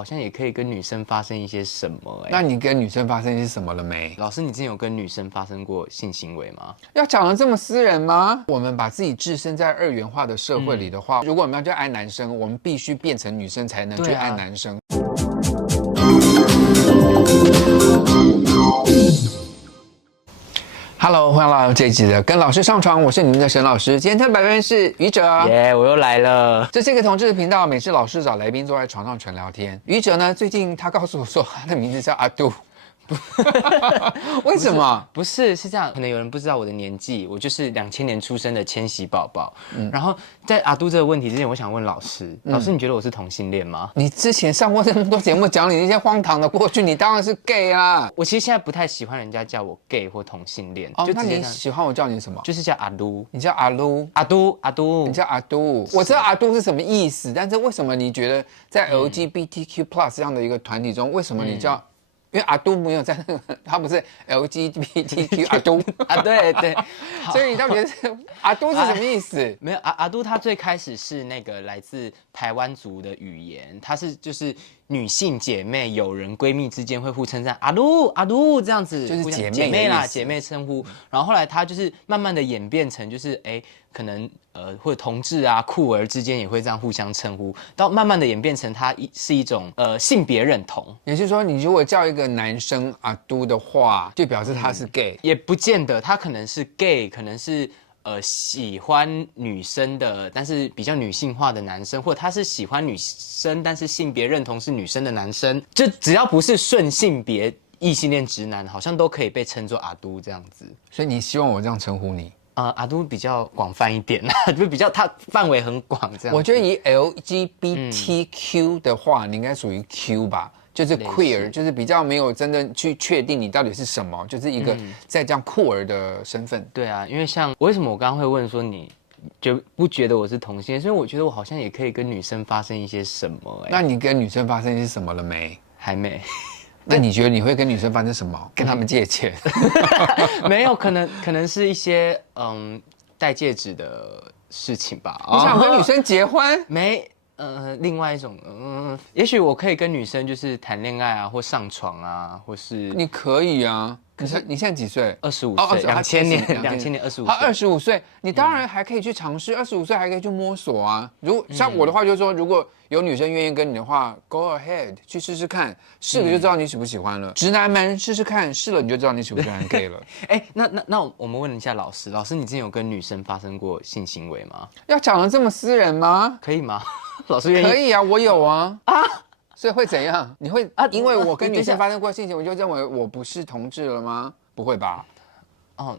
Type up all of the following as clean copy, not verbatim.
好像也可以跟女生发生一些什么那你跟女生发生一些什么了没？老师，你之前有跟女生发生过性行为吗？要讲得这么私人吗？我们把自己置身在二元化的社会里的话，如果我们要去爱男生，我们必须变成女生才能去爱男生。Hello， 欢迎来到这一集的跟老师上床，我是你们的沈老师。今天特别来宾是于哲，我又来了。这是一个同志的频道，每次老师找来宾坐在床上纯聊天。于哲呢，最近他告诉我说，他的名字叫阿杜。为什么？不是这样，可能有人不知道我的年纪，我就是2000年出生的千禧宝宝。然后在阿杜这个问题之前，我想问老师，老师你觉得我是同性恋吗？你之前上过这么多节目，讲你那些荒唐的过去，你当然是 gay 啊。我其实现在不太喜欢人家叫我 gay 或同性恋。哦，那你喜欢我叫你什么？就是叫阿杜。你叫阿卢？阿杜。你叫阿杜？我知道阿杜是什么意思，但是为什么你觉得在 LGBTQ+ 这样的一个团体中，为什么你叫？因为阿杜没有在那个，他不是 LGBTQ 阿杜啊，对，所以你到底是阿杜是什么意思？没有阿杜，他最开始是那个来自台湾族的语言，他是就是女性姐妹、友人、闺蜜之间会互称赞阿杜这样子，就是姐妹啦，姐妹称呼。然后后来他就是慢慢的演变成就是可能或者同志啊、酷儿之间也会这样互相称呼，到慢慢的演变成它是一种性别认同。也就是说，你如果叫一个男生阿杜的话，就表示他是 gay，也不见得，他可能是 gay， 可能是喜欢女生的，但是比较女性化的男生，或者他是喜欢女生，但是性别认同是女生的男生，就只要不是顺性别异性恋直男，好像都可以被称作阿都这样子。所以你希望我这样称呼你？阿都比较广泛一点，就比较它范围很广这样。我觉得以 LGBTQ 的话，你应该属于 Q 吧，就是 queer， 就是比较没有真的去确定你到底是什么，就是一个在这样酷儿的身份。对啊，因为像为什么我刚刚会问说你不觉得我是同性恋，所以我觉得我好像也可以跟女生发生一些什么。那你跟女生发生一些什么了没？还没。那你觉得你会跟女生发生什么？跟他们借钱？没有，可能是一些戴戒指的事情吧。你想跟女生结婚？没，另外一种，也许我可以跟女生就是谈恋爱啊，或上床啊，或是你可以啊。可是你现在几岁？25岁，2000年25岁。他25岁，你当然还可以去尝试，25岁还可以去摸索啊。如果像我的话，就是说，如果有女生愿意跟你的话 ，Go ahead 去试试看，试了就知道你喜不喜欢了。直男们试试看，试了你就知道你喜不喜欢 gay 了。那我们问一下老师，你之前有跟女生发生过性行为吗？要讲得这么私人吗？可以吗？老师愿意？可以啊，我有啊。所以会怎样？你会因为我跟女生发生过性行为，就认为我不是同志了吗？不会吧？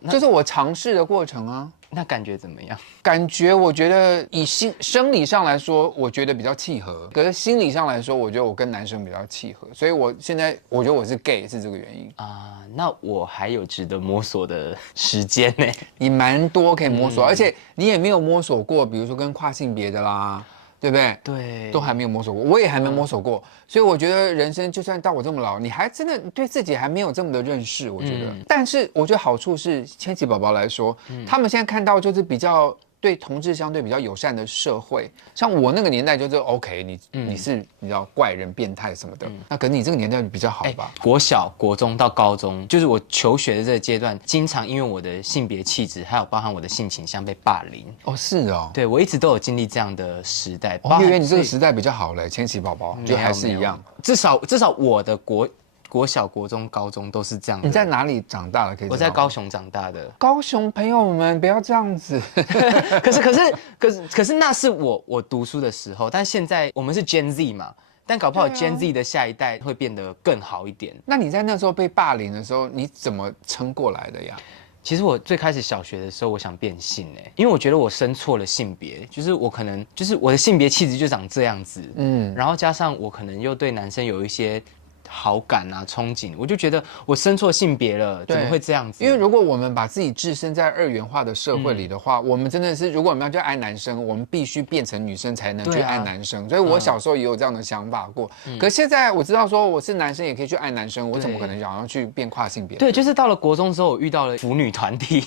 就是我尝试的过程啊。那感觉怎么样？感觉我觉得以生理上来说，我觉得比较契合。可是心理上来说，我觉得我跟男生比较契合。所以我现在我觉得我是 gay 是这个原因啊。那我还有值得摸索的时间呢。你蛮多可以摸索，而且你也没有摸索过，比如说跟跨性别的啦。对不对？对，都还没有摸索过，我也还没摸索过，所以我觉得人生就算到我这么老，你还真的对自己还没有这么的认识，我觉得。但是我觉得好处是，千禧宝宝来说，他们现在看到就是比较对同志相对比较友善的社会，像我那个年代就是 OK， 你是你知道怪人、变态什么的，那可能你这个年代比较好吧？国小、国中到高中，就是我求学的这个阶段，经常因为我的性别气质，还有包含我的性倾向被霸凌。哦，是哦，对我一直都有经历这样的时代。我以为你这个时代比较好嘞，千禧宝宝就还是一样，至少我的国小、国中、高中都是这样的。你在哪里长大的？可以？我在高雄长大的。高雄朋友们，不要这样子。可是那是我读书的时候，但现在我们是 Gen Z 嘛，但搞不好 Gen Z 的下一代会变得更好一点。那你在那时候被霸凌的时候，你怎么撑过来的呀？其实我最开始小学的时候，我想变性因为我觉得我生错了性别，就是我可能就是我的性别气质就长这样子，然后加上我可能又对男生有一些好感啊、憧憬，我就觉得我生错性别了，怎么会这样子？因为如果我们把自己置身在二元化的社会里的话，我们真的是，如果我们要去爱男生，我们必须变成女生才能去爱男生。所以我小时候也有这样的想法过。可现在我知道说我是男生也可以去爱男生，我怎么可能想要去变跨性别？对，就是到了国中之后，我遇到了腐女团体，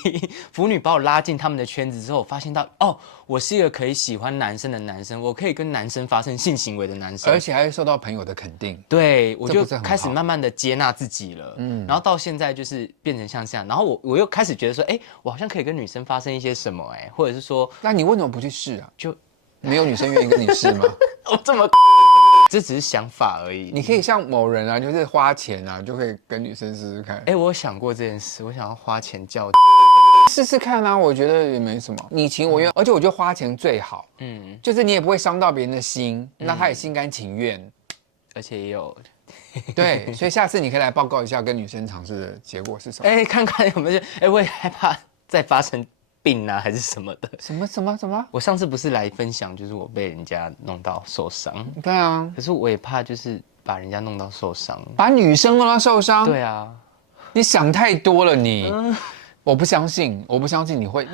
腐女把我拉进他们的圈子之后，我发现到哦，我是一个可以喜欢男生的男生，我可以跟男生发生性行为的男生，而且还会受到朋友的肯定。对，我就开始慢慢的接纳自己了。然后到现在就是变成像这样，然后我又开始觉得说，哎，我好像可以跟女生发生一些什么，哎，或者是说，那你为什么不去试啊？就没有女生愿意跟你试吗？我这么，这只是想法而已。你可以像某人啊，就是花钱啊，就可以跟女生试试看。哎，我有想过这件事，我想要花钱叫。试试看啊，我觉得也没什么，你情我愿，而且我觉得花钱最好，就是你也不会伤到别人的心，那他也心甘情愿，而且也有，对，所以下次你可以来报告一下跟女生尝试的结果是什么？哎，看看有没有，哎，我也害怕再发生病啊还是什么的。什么？我上次不是来分享，就是我被人家弄到受伤，对啊，可是我也怕就是把人家弄到受伤。把女生弄到受伤？对啊，你想太多了你。我不相信你会，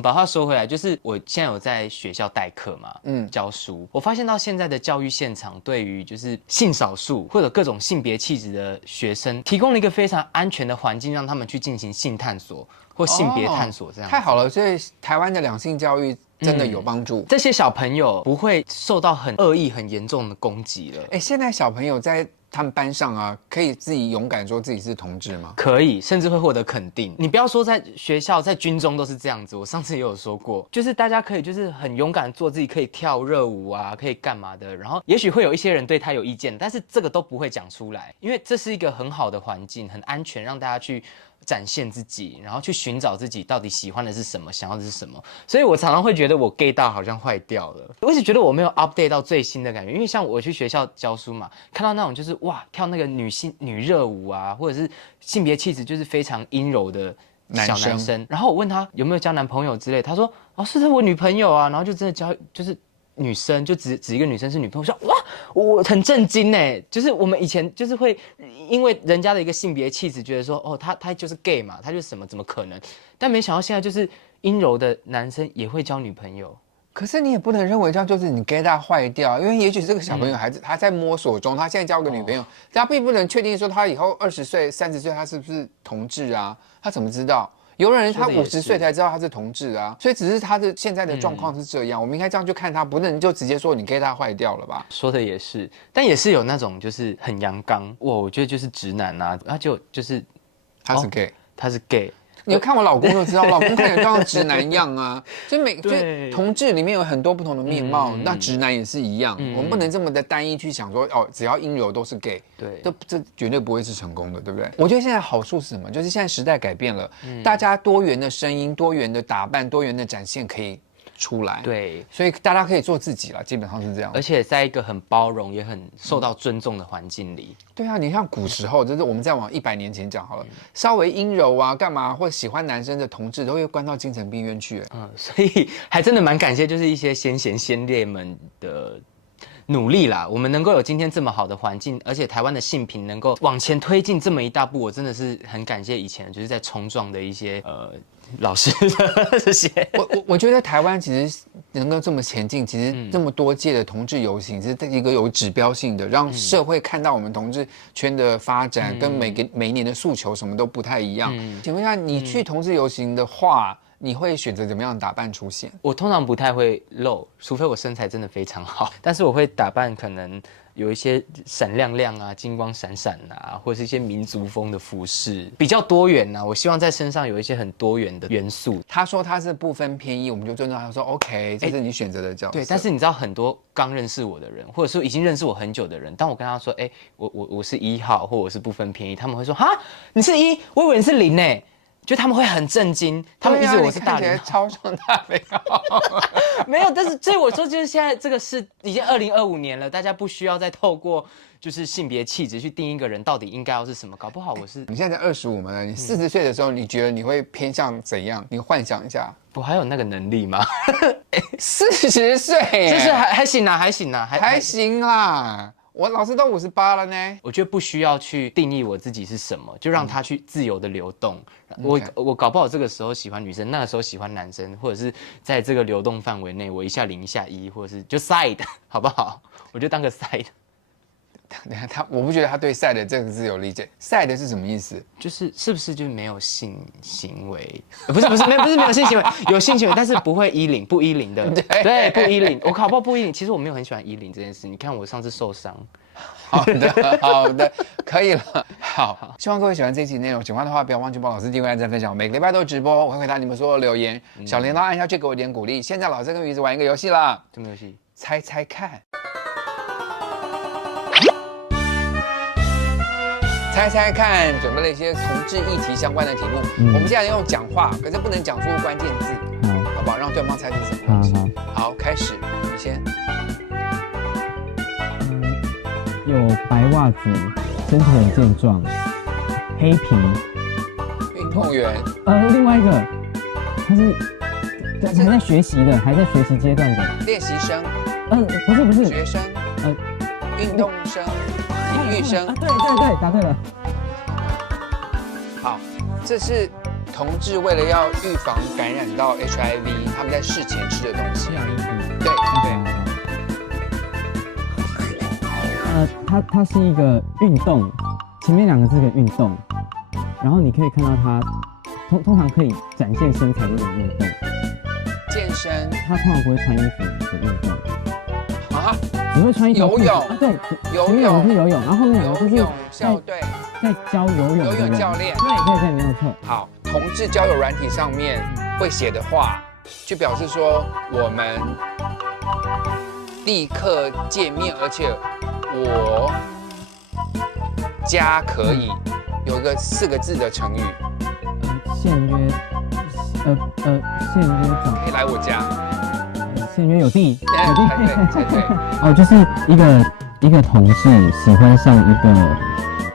把话说回来，就是我现在有在学校代课嘛，教书。我发现到现在的教育现场，对于就是性少数或者各种性别气质的学生，提供了一个非常安全的环境，让他们去进行性探索或性别探索，这样、太好了。所以台湾的两性教育真的有帮助，这些小朋友不会受到很恶意、很严重的攻击了。哎，现在小朋友在他们班上啊，可以自己勇敢说自己是同志吗？可以，甚至会获得肯定。你不要说在学校、在军中都是这样子。我上次也有说过，就是大家可以就是很勇敢做自己，可以跳热舞啊，可以干嘛的。然后也许会有一些人对他有意见，但是这个都不会讲出来，因为这是一个很好的环境，很安全，让大家去展现自己，然后去寻找自己到底喜欢的是什么，想要的是什么。所以我常常会觉得我 gay 到好像坏掉了，我一直觉得我没有 update 到最新的感觉。因为像我去学校教书嘛，看到那种就是哇跳那个女热舞啊，或者是性别气质就是非常阴柔的小男生，然后我问他有没有交男朋友之类，他说哦是我女朋友啊，然后就真的交就是女生，就只一个女生是女朋友。我说哇，我很震惊哎，就是我们以前就是会因为人家的一个性别气质，觉得说哦他就是 gay 嘛，他就是什么怎么可能？但没想到现在就是阴柔的男生也会交女朋友。可是你也不能认为这样就是你 gay 大坏掉，因为也许这个小朋友还在摸索中，他现在交个女朋友，他并不能确定说他以后20岁、30岁他是不是同志啊？他怎么知道？有人他50岁才知道他是同志啊，所以只是他的现在的状况是这样，我们应该这样去看他，不能就直接说你 gay 大坏掉了吧？说的也是，但也是有那种就是很阳刚，我觉得就是直男啊，他就是他是 gay，他是 gay。你看我老公就知道，老公看起来就像直男一样啊。就同志里面有很多不同的面貌，那直男也是一样。我们不能这么的单一去想说，哦，只要阴柔都是 gay， 对，这绝对不会是成功的，对不对？我觉得现在好处是什么？就是现在时代改变了，大家多元的声音、多元的打扮、多元的展现可以出来，对，所以大家可以做自己了，基本上是这样。而且在一个很包容也很受到尊重的环境里。对啊，你像古时候，就是我们再往100年前讲好了，稍微阴柔啊，干嘛或喜欢男生的同志都会关到精神病院去。所以还真的蛮感谢，就是一些先贤先烈们的努力啦，我们能够有今天这么好的环境，而且台湾的性平能够往前推进这么一大步，我真的是很感谢以前就是在冲撞的一些老师的这些。我觉得台湾其实能够这么前进，其实这么多届的同志游行，是一个有指标性的，让社会看到我们同志圈的发展跟每一年的诉求什么都不太一样。请问一下，你去同志游行的话，你会选择怎么样的打扮出现？我通常不太会露，除非我身材真的非常好，但是我会打扮可能有一些闪亮亮啊、金光闪闪啊，或者是一些民族风的服饰，比较多元啊。我希望在身上有一些很多元的元素。他说他是不分偏异，我们就尊重他说 OK， 这是你选择的角色。对，但是你知道很多刚认识我的人，或者说已经认识我很久的人，当我跟他说，我是1号，或我是不分偏异，他们会说哈，你是1，我以为你是0呢。就他们会很震惊，他们一直以为我是大0号，超像大0号，没有，但是所以我说就是现在这个是已经2025年了，大家不需要再透过就是性别气质去定一个人到底应该要是什么，搞不好我是你现在才25嘛，你40岁的时候，你觉得你会偏向怎样？你幻想一下，我还有那个能力吗？40岁，就是还行啦，还行啦，还行啦。我老师都58了呢。我觉得不需要去定义我自己是什么，就让它去自由的流动。我搞不好这个时候喜欢女生，那个时候喜欢男生，或者是在这个流动范围内，我一下0一下1，或者是就 side 好不好？我就当个 side。等一下我不觉得他对 side 这个字有理解。side 是什么意思？是不是就是没有性行为？不是没有性行为，有性行为，但是不会不依零的。对，不依零。我搞不好不依零，其实我没有很喜欢依零这件事。你看我上次受伤。好的，可以了。好，希望各位喜欢这一期内容。喜欢的话，不要忘记帮老师订阅、按赞、分享。每个礼拜都有直播，我会回答你们所有留言。小铃铛按下去，给我一点鼓励。现在老师跟鱼子玩一个游戏啦。什么游戏？猜猜看。猜猜看，准备了一些同志议题相关的题目。我们现在用讲话，可是不能讲出关键字，好不好？让对方猜是什么东西。好，开始，你先。有白袜子，身体很健壮，黑皮。运动员。另外一个，他是还在学习的，还在学习阶段的练习生。不是学生。运动生。体育生。对，答对了。好，这是同志为了要预防感染到 HIV， 他们在事前吃的东西。对。它是一个运动，前面2个字的运动，然后你可以看到它通常可以展现身材的一种运动。健身。它通常不会穿衣服的运动。啊？只会穿一条裤子。游泳。对，游泳是游泳，然后后面2个就是校队在教游泳教练。对，没有错。好，同志交友软体上面会写的话，就表示说我们立刻见面，而且我家可以有一个4个字的成语。现约找。可以来我家。现约有地。对。哦，就是一个同事喜欢上一个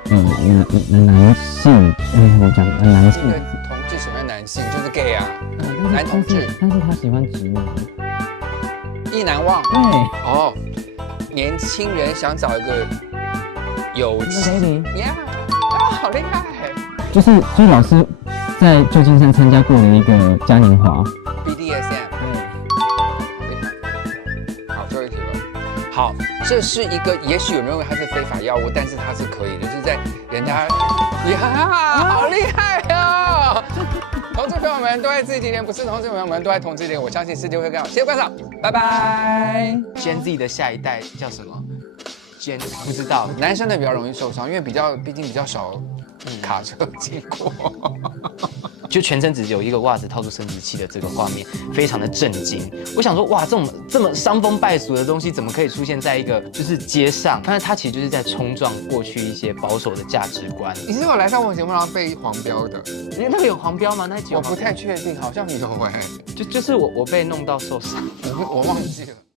男性，我讲男性。一个同志喜欢男性就是 gay 啊，男同志。但是他喜欢直男。意难忘。对。哦，年轻人想找一个有情。呀，好厉害！就是老师在旧金山参加过的一个嘉年华。BDSM。好，这是一个，也许有人认为它是非法药物，但是它是可以的，就是在人家好厉害哦！同志朋友们都爱自己一点，不是同志朋友们都爱同志一点，我相信世界会更好。谢谢观赏，拜拜。Gen Z 的下一代叫什么？Gen 不知道，男生的比较容易受伤，因为毕竟比较少卡车经过。就全身只有一个袜子套住生殖器的这个画面，非常的震惊。我想说，哇，这么伤风败俗的东西，怎么可以出现在一个就是街上？但是它其实就是在冲撞过去一些保守的价值观。你是有来上我节目然后被黄标的？因为那个有黄标吗？那一集我不太确定，好像有哎。就是我被弄到受伤，我忘记了。